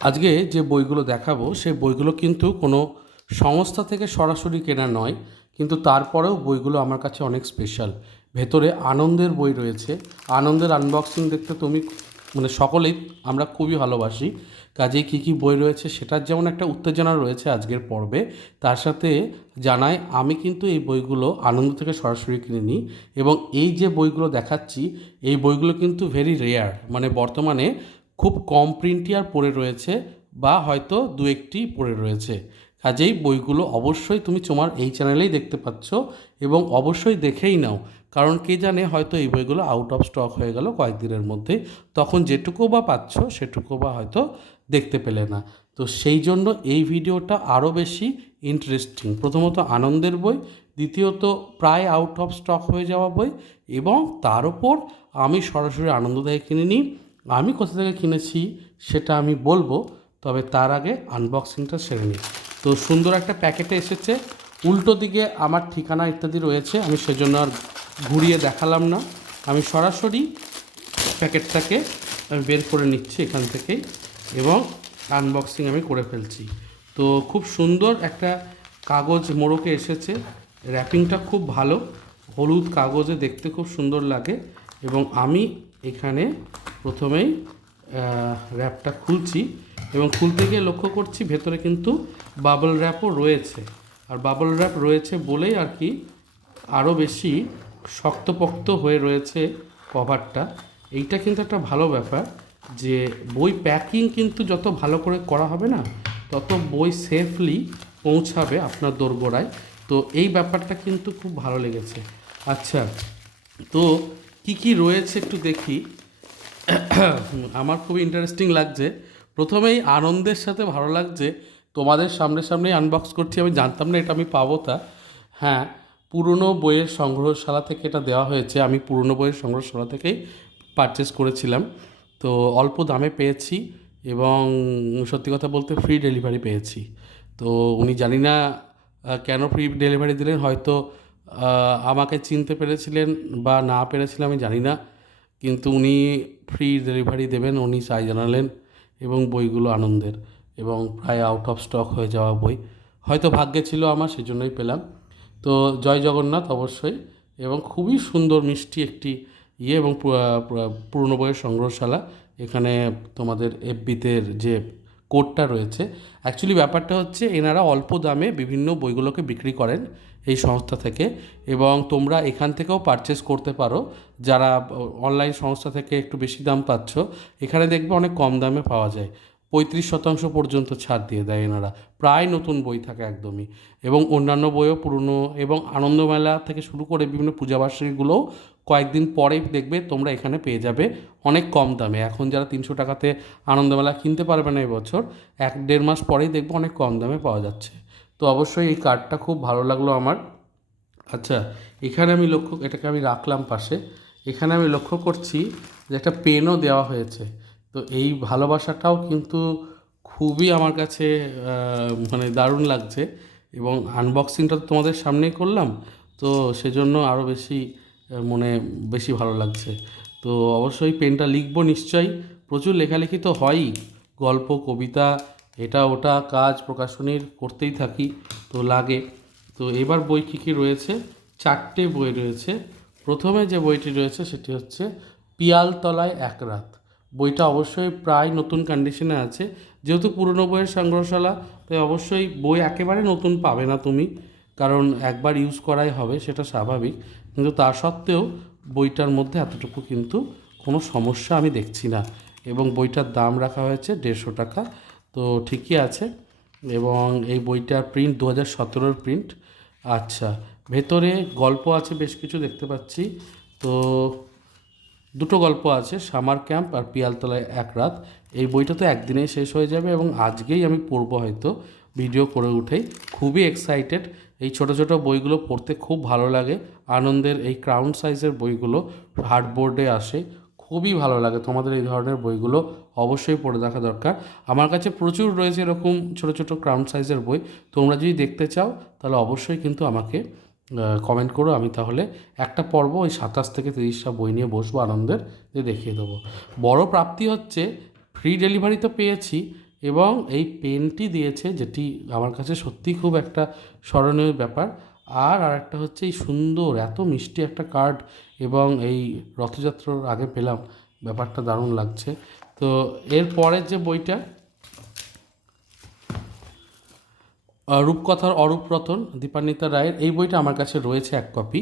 আজকে যে বইগুলো দেখাবো, সেই বইগুলো কিন্তু কোনো সংস্থা থেকে সরাসরি কেনা নয়, কিন্তু তারপরেও বইগুলো আমার কাছে অনেক স্পেশাল ভেতরে আনন্দের বই রয়েছে। আনন্দের আনবক্সিং দেখতে তুমি মানে সকলেই আমরা খুবই ভালোবাসি। কাজে কী কী বই রয়েছে সেটার যেমন একটা উত্তেজনা রয়েছে আজকের পর্বে, তার সাথে জানাই আমি কিন্তু এই বইগুলো আনন্দ থেকে সরাসরি কিনে নিই এবং এই যে বইগুলো দেখাচ্ছি, এই বইগুলো কিন্তু ভেরি রেয়ার মানে বর্তমানে খুব কম প্রিন্টই আর পড়ে রয়েছে বা হয়তো দু একটি পড়ে রয়েছে। কাজেই বইগুলো অবশ্যই তুমি তোমার এই চ্যানেলেই দেখতে পাচ্ছ এবং অবশ্যই দেখেই নাও। কারণ কে জানে হয়তো এই বইগুলো আউট অফ স্টক হয়ে গেল কয়েকদিনের মধ্যে। তখন যেটুকু বা পাচ্ছ সেটুকু বা হয়তো দেখতে পেলে না। তো সেই জন্য এই ভিডিওটা আরও বেশি ইন্টারেস্টিং প্রথমত আনন্দের বই, দ্বিতীয়ত প্রায় আউট অফ স্টক হয়ে যাওয়া বই এবং তার উপর আমি সরাসরি আনন্দ থেকে কিনে নিই। আমি কোথা থেকে কিনেছি সেটা আমি বলব, তবে তার আগে আনবক্সিংটা সেরে নিই। তো সুন্দর একটা প্যাকেটে এসেছে, উল্টো দিকে আমার ঠিকানা ইত্যাদি রয়েছে, আমি সেজন্য আর ঘুরিয়ে দেখালাম না। আমি সরাসরি প্যাকেটটাকে আমি বের করে নিচ্ছি এখান থেকেই এবং আনবক্সিং আমি করে ফেলছি। তো খুব সুন্দর একটা কাগজ মোড়কে এসেছে র্যাপিংটা খুব ভালো, হলুদ কাগজে দেখতে খুব সুন্দর লাগে এবং আমি এখানে প্রথমেই র্যাপটা খুলছি এবং খুলতে গিয়ে লক্ষ্য করছি ভেতরে কিন্তু বাবল র্যাপও রয়েছে। আর বাবল র্যাপ রয়েছে বলেই আর কি আরও বেশি শক্তপোক্ত হয়ে রয়েছে কভারটা এইটা কিন্তু একটা ভালো ব্যাপার যে বই প্যাকিং কিন্তু যত ভালো করে করা হবে না, তত বই সেফলি পৌঁছাবে আপনার দোরগোড়ায়। তো এই ব্যাপারটা কিন্তু খুব ভালো লেগেছে। আচ্ছা তো কি কি রয়েছে একটু দেখি। আমার খুব ইন্টারেস্টিং লাগছে। প্রথমেই আনন্দের সাথে ভালো লাগছে, তোমাদের সামনে সামনেই আনবক্স করছি, আমি জানতাম না এটা আমি পাবো তা। হ্যাঁ পুরনো বইয়ের সংগ্রহশালা থেকে এটা দেওয়া হয়েছে, আমি পুরনো বইয়ের সংগ্রহশালা থেকেই পারচেস করেছিলাম। তো অল্প দামে পেয়েছি এবং সত্যি কথা বলতে ফ্রি ডেলিভারি পেয়েছি। তো উনি জানি না কেন ফ্রি ডেলিভারি দিলেন, হয়তো আমাকে চিনতে পেরেছিলেন বা না পেরেছিলেন, আমি জানি না। কিন্তু উনি ফ্রি ডেলিভারি দেবেন, উনি চাই জানালেন এবং বইগুলো আনন্দের এবং প্রায় আউট অফ স্টক হয়ে যাওয়া বই। হয়তো ভাগ্যে ছিল আমার, সেজন্যই পেলাম। তো জয় জগন্নাথ অবশ্যই এবং খুবই সুন্দর, মিষ্টি একটি ইয়ে এবং পুরনো বইয়ের সংগ্রহশালা। এখানে তোমাদের এফবিতের যে কোডটা রয়েছে অ্যাকচুয়ালি ব্যাপারটা হচ্ছে এনারা অল্প দামে বিভিন্ন বইগুলোকে বিক্রি করেন। এই সংস্থা থেকে এবং তোমরা এখান থেকেও পারচেস করতে পারো। যারা অনলাইন সংস্থা থেকে একটু বেশি দাম পাচ্ছ, এখানে দেখবে অনেক কম দামে পাওয়া যায়। পঁয়ত্রিশ শতাংশ পর্যন্ত ছাড় দিয়ে দেয় এনারা। প্রায় নতুন বই থাকে একদমই। এবং অন্যান্য বইও পুরনো এবং আনন্দমেলা থেকে শুরু করে বিভিন্ন পূজাবার্ষিকীগুলোও কয়েকদিন পরেই দেখবে তোমরা এখানে পেয়ে যাবে অনেক কম দামে। এখন যারা তিনশো টাকাতে আনন্দমেলা কিনতে পারবে না এবছর এক দেড় মাস পরেই দেখবে অনেক কম দামে পাওয়া যাচ্ছে। তো অবশ্যই এই কার্ডটা খুব ভালো লাগল আমার। আচ্ছা এখানে আমি লক্ষ্য, এটাকে আমি রাখলাম পাশে। এখানে আমি লক্ষ্য করছি যে একটা পেনও দেওয়া হয়েছে। তো এই ভালোবাসাটাও কিন্তু খুবই আমার কাছে মানে দারুণ লাগছে এবং আনবক্সিংটা তো তোমাদের সামনেই করলাম। তো সেজন্য আরও বেশি মনে বেশি ভালো লাগছে। তো অবশ্যই পেনটা লিখব নিশ্চয়ই। প্রচুর লেখালেখি তো হয়ই। গল্প, কবিতা এটা ওটা কাজ প্রকাশনীর করতেই থাকি, তো লাগে। তো এবার বই কী কী রয়েছে? চারটে বই রয়েছে। প্রথমে যে বইটি রয়েছে সেটি হচ্ছে পিয়ালতলায় এক রাত। বইটা অবশ্যই প্রায় নতুন কন্ডিশনে আছে। যেহেতু পুরনো বইয়ের সংগ্রহশালা, তাই অবশ্যই বই একেবারে নতুন পাবে না তুমি। কারণ একবার ইউজ করাই হবে, সেটা স্বাভাবিক। কিন্তু তা সত্ত্বেও বইটার মধ্যে এতটুকু কিন্তু কোনো সমস্যা আমি দেখছি না। এবং বইটার দাম রাখা হয়েছে দেড়শো টাকা। তো ঠিকই আছে। এবং এই বইটার প্রিন্ট দু হাজার সতেরোর প্রিন্ট আচ্ছা ভেতরে গল্প আছে, বেশ কিছু দেখতে পাচ্ছি। তো দুটো গল্প আছে, সামার ক্যাম্প আর পিয়ালতলায় এক রাত। এই বইটা তো একদিনেই শেষ হয়ে যাবে এবং আজকেই আমি পড়ব হয়তো, ভিডিও করে উঠেই। খুবই এক্সাইটেড এই ছোট ছোট বইগুলো পড়তে খুব ভালো লাগে। আনন্দের এই ক্রাউন সাইজের বইগুলো হার্ডবোর্ডে আসে খুবই ভালো লাগে। তোমাদের এই ধরনের বইগুলো অবশ্যই পড়ে দেখা দরকার। আমার কাছে প্রচুর রয়েছে এরকম ছোট ছোট ক্রাউন সাইজের বই। তোমরা যদি দেখতে চাও, তাহলে অবশ্যই কিন্তু আমাকে কমেন্ট করো। আমি তাহলে একটা পর্ব ওই সাতাশ থেকে তিরিশটা বই নিয়ে বসবো আনন্দের, দিয়ে দেখিয়ে দেবো। বড় প্রাপ্তি হচ্ছে ফ্রি ডেলিভারি তো পেয়েছি এবং এই পেনটি দিয়েছে, যেটি আমার কাছে সত্যিই খুব একটা স্মরণীয় ব্যাপার। আর আরেকটা হচ্ছে এই সুন্দর, এত মিষ্টি একটা কার্ড এবং এই রথযাত্রার আগে পেলাম। ব্যাপারটা দারুণ লাগছে। তো এর পরের যে বইটা রূপকথার অরূপ রতন, দীপান্বিতা রায়ের, এই বইটা আমার কাছে রয়েছে এক কপি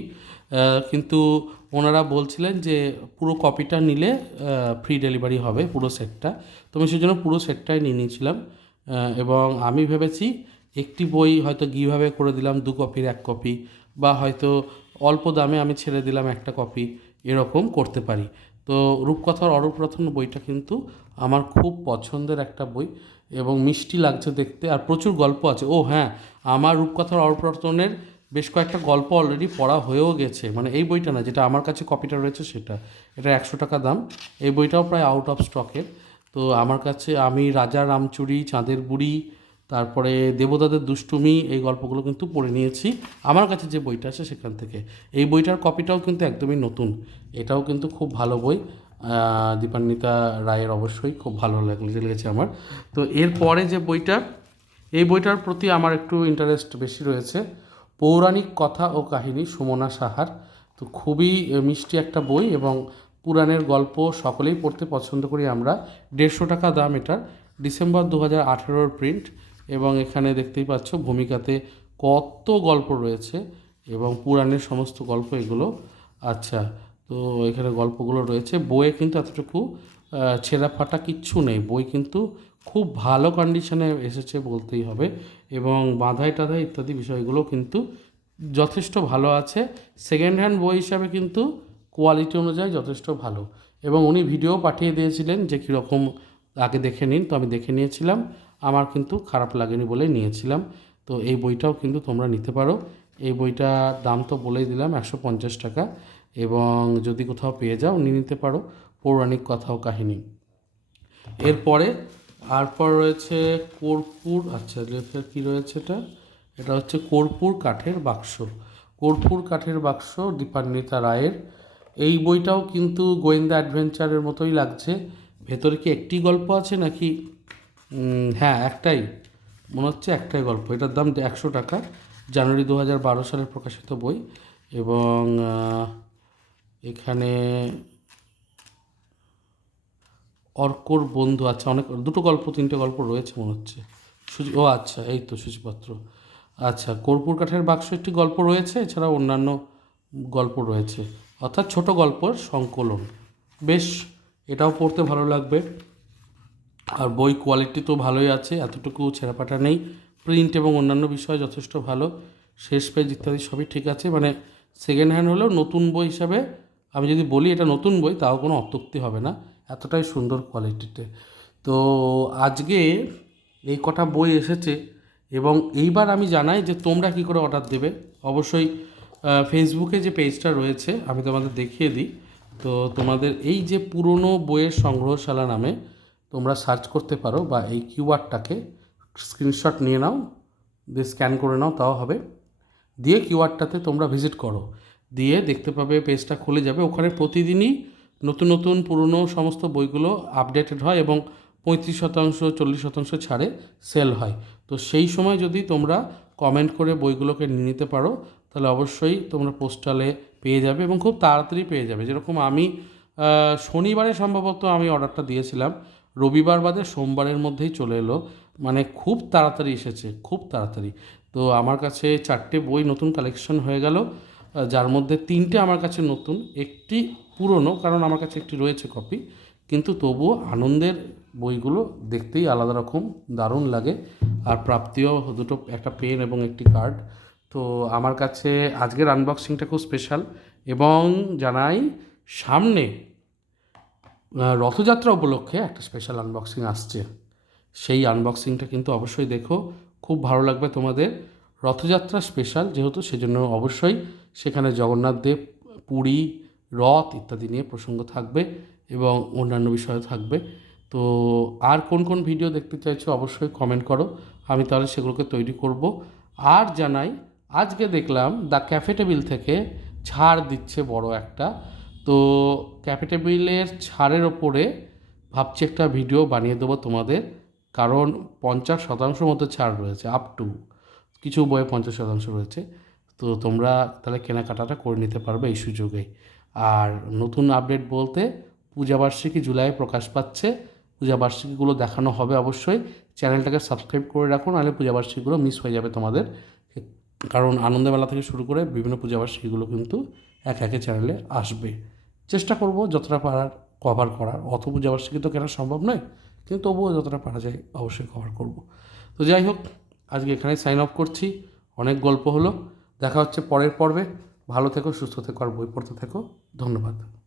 কিন্তু ওনারা বলছিলেন যে পুরো কপিটা নিলে ফ্রি ডেলিভারি হবে পুরো সেটটা তো আমি সেই জন্য পুরো সেটটাই নিয়ে নিয়েছিলাম। এবং আমি ভেবেছি একটি বই হয়তো গিভাবে করে দিলাম, দু কপির এক কপি, বা হয়তো অল্প দামে আমি ছেড়ে দিলাম একটা কপি, এরকম করতে পারি। তো রূপকথার অরূপ রতন বইটা কিন্তু আমার খুব পছন্দের একটা বই এবং মিষ্টি লাগছে দেখতে আর প্রচুর গল্প আছে। ও হ্যাঁ আমার রূপকথার অরূপ রতনের বেশ কয়েকটা গল্প অলরেডি পড়া হয়েও গেছে। মানে এই বইটা না, যেটা আমার কাছে কপিটা রয়েছে সেটা। এটা একশো টাকা দাম। এই বইটাও প্রায় আউট অফ স্টকের তো আমার কাছে আমি রাজা রামচুরি চাঁদের বুড়ি তারপরে দেবতাদের দুষ্টুমি, এই গল্পগুলো কিন্তু পড়ে নিয়েছি। আমার কাছে যে বইটা আছে সেখান থেকে। এই বইটার কপিটাও কিন্তু একদমই নতুন। এটাও কিন্তু খুব ভালো বই। দীপান্বিতা রায়ের অবশ্যই খুব ভালো লেগেছে আমার। তো এরপরে যে বইটা, এই বইটার প্রতি আমার একটু ইন্টারেস্ট বেশি রয়েছে। পৌরাণিক কথা ও কাহিনী, সুমনা সাহার। তো খুবই মিষ্টি একটা বই এবং পুরাণের গল্প সকলেই পড়তে পছন্দ করি আমরা। দেড়শো টাকা দাম এটার। ডিসেম্বর দু হাজার আঠেরোর প্রিন্ট এবং এখানে দেখতেই পাচ্ছ ভূমিকাতে কত গল্প রয়েছে এবং পুরাণের সমস্ত গল্প এগুলো। আচ্ছা তো এখানে গল্পগুলো রয়েছে। বইয়ে কিন্তু এতটুকু ছেঁড়া ফাটা কিচ্ছু নেই। বই কিন্তু খুব ভালো কন্ডিশনে এসেছে বলতেই হবে এবং বাঁধাই টাধাই ইত্যাদি বিষয়গুলো কিন্তু যথেষ্ট ভালো আছে। সেকেন্ড হ্যান্ড বই হিসাবে কিন্তু কোয়ালিটি অনুযায়ী যথেষ্ট ভালো। এবং উনি ভিডিও পাঠিয়ে দিয়েছিলেন যে কীরকম, আগে দেখে নিন। তো আমি দেখে নিয়েছিলাম। আমার কিন্তু খারাপ লাগেনি বলে নিয়েছিলাম। তো এই বইটাও কিন্তু তোমরা নিতে পারো। এই বইটা দাম তো বলেই দিলাম, একশো পঞ্চাশ টাকা। এবং যদি কোথাও পেয়ে যাও, নিয়ে নিতে পারো। পৌরাণিক কথা ও কাহিনী। এরপরে তারপর রয়েছে কর্পূর আচ্ছা লেখার কী রয়েছে এটা? এটা হচ্ছে কর্পূর কাঠের বাক্স। কর্পূর কাঠের বাক্স দীপান্বিতা রায়ের। এই বইটাও কিন্তু গোয়েন্দা অ্যাডভেঞ্চারের মতোই লাগছে। ভেতরে কি একটি গল্প আছে নাকি হ্যাঁ একটাই। মনে হচ্ছে একটাই গল্প। এটার দাম একশো টাকা। জানুয়ারি দু হাজার বারো সালের প্রকাশিত বই এবং এখানে অর্কর বন্ধু আচ্ছা অনেক, দুটো গল্প, তিনটে গল্প রয়েছে মনে হচ্ছে। সুজি, ও আচ্ছা এই তো সূচিপত্র আচ্ছা কর্পূর কাঠের বাক্স একটি গল্প রয়েছে এছাড়া অন্যান্য গল্প রয়েছে। অর্থাৎ ছোট গল্পের সংকলন। বেশ, এটাও পড়তে ভালো লাগবে। আর বই কোয়ালিটি তো ভালোই আছে, এতটুকু ছেঁড়াপাটা নেই। প্রিন্ট এবং অন্যান্য বিষয় যথেষ্ট ভালো। শেষ পেজ ইত্যাদি সবই ঠিক আছে। মানে সেকেন্ড হ্যান্ড হলেও নতুন বই হিসাবে আমি যদি বলি এটা নতুন বই, তাও কোনো অত্যুক্তি হবে না। এতটাই সুন্দর কোয়ালিটিতে তো। আজকে এই কটা বই এসেছে এবং এইবার আমি জানাই যে তোমরা কি করে অর্ডার দেবে। অবশ্যই ফেসবুকে যে পেজটা রয়েছে, আমি তোমাদের দেখিয়ে দিই। তো তোমাদের এই যে পুরনো বইয়ের সংগ্রহশালা নামে তোমরা সার্চ করতে পারো বা এই কিউআরটাকে স্ক্রিনশট নিয়ে নাও, দিয়ে স্ক্যান করে নাও, তাও হবে। দিয়ে কিউআরটাতে তোমরা ভিজিট করো। দিয়ে দেখতে পাবে পেজটা খুলে যাবে। ওখানে প্রতিদিনই নতুন নতুন পুরনো সমস্ত বইগুলো আপডেটেড হয় এবং পঁয়ত্রিশ শতাংশ, চল্লিশ শতাংশ ছাড়ে সেল হয়। তো সেই সময় যদি তোমরা কমেন্ট করে বইগুলোকে নিয়ে নিতে পারো, তাহলে অবশ্যই তোমরা পোস্টালে পেয়ে যাবে এবং খুব তাড়াতাড়ি পেয়ে যাবে। যেরকম আমি শনিবারে সম্ভবত আমি অর্ডারটা দিয়েছিলাম। রবিবার বাদে সোমবারের মধ্যেই চলে এলো। মানে খুব তাড়াতাড়ি এসেছে, খুব তাড়াতাড়ি। তো আমার কাছে চারটে বই নতুন কালেকশন হয়ে গেল, যার মধ্যে তিনটে আমার কাছে নতুন, একটি পুরনো, কারণ আমার কাছে একটি রয়েছে কপি কিন্তু তবুও আনন্দের বইগুলো দেখতেই আলাদা রকম, দারুণ লাগে। আর প্রাপ্তিও দুটো, একটা পেন এবং একটি কার্ড তো আমার কাছে আজকের আনবক্সিংটা খুব স্পেশাল এবং জানাই সামনে রথযাত্রা উপলক্ষে একটা স্পেশাল আনবক্সিং আসছে। সেই আনবক্সিংটা কিন্তু অবশ্যই দেখো, খুব ভালো লাগবে তোমাদের। রথযাত্রা স্পেশাল যেহেতু, সেজন্য অবশ্যই সেখানে জগন্নাথ দেব, পুরী, রথ ইত্যাদি নিয়ে প্রসঙ্গ থাকবে এবং অন্যান্য বিষয় থাকবে। তো আর কোন কোন ভিডিও দেখতে চাইছো অবশ্যই কমেন্ট করো, আমি তাহলে সেগুলোকে তৈরি করব। আর জানাই, আজকে দেখলাম দ্য ক্যাফে টেবিল থেকে ছাড় দিচ্ছে বড় একটা তো ক্যাফে টেবিলের ছাড়ের ওপরে ভাবছি একটা ভিডিও বানিয়ে দেবো তোমাদের। কারণ পঞ্চাশ শতাংশ মতো ছাড় রয়েছে আপ টু কিছু বইয়ে পঞ্চাশ শতাংশ রয়েছে। তো তোমরা তাহলে কেনাকাটাটা করে নিতে পারবে এই সুযোগে। আর নতুন আপডেট বলতে পূজাবার্ষিকী জুলাই প্রকাশ পাচ্ছে। পূজাবার্ষিকীগুলো দেখানো হবে অবশ্যই। চ্যানেলটাকে সাবস্ক্রাইব করে রাখুন নাহলে পূজাবার্ষিকীগুলো মিস হয়ে যাবে তোমাদের। কারণ আনন্দমেলা থেকে শুরু করে বিভিন্ন পূজাবার্ষিকীগুলো কিন্তু এক একে চ্যানেলে আসবে। চেষ্টা করব যতটা পারার কভার করার। অত পূজাবার্ষিকী তো কেনা সম্ভব নয়, কিন্তু তবুও যতটা পারা যায় অবশ্যই কভার করব। তো যাই হোক, আজকে এখানে সাইন আপ করছি। অনেক গল্প হলো। দেখা হচ্ছে পরের পর্বে। ভালো থেকো, সুস্থ থেকো, আর বই পড়তে থেকো। ধন্যবাদ।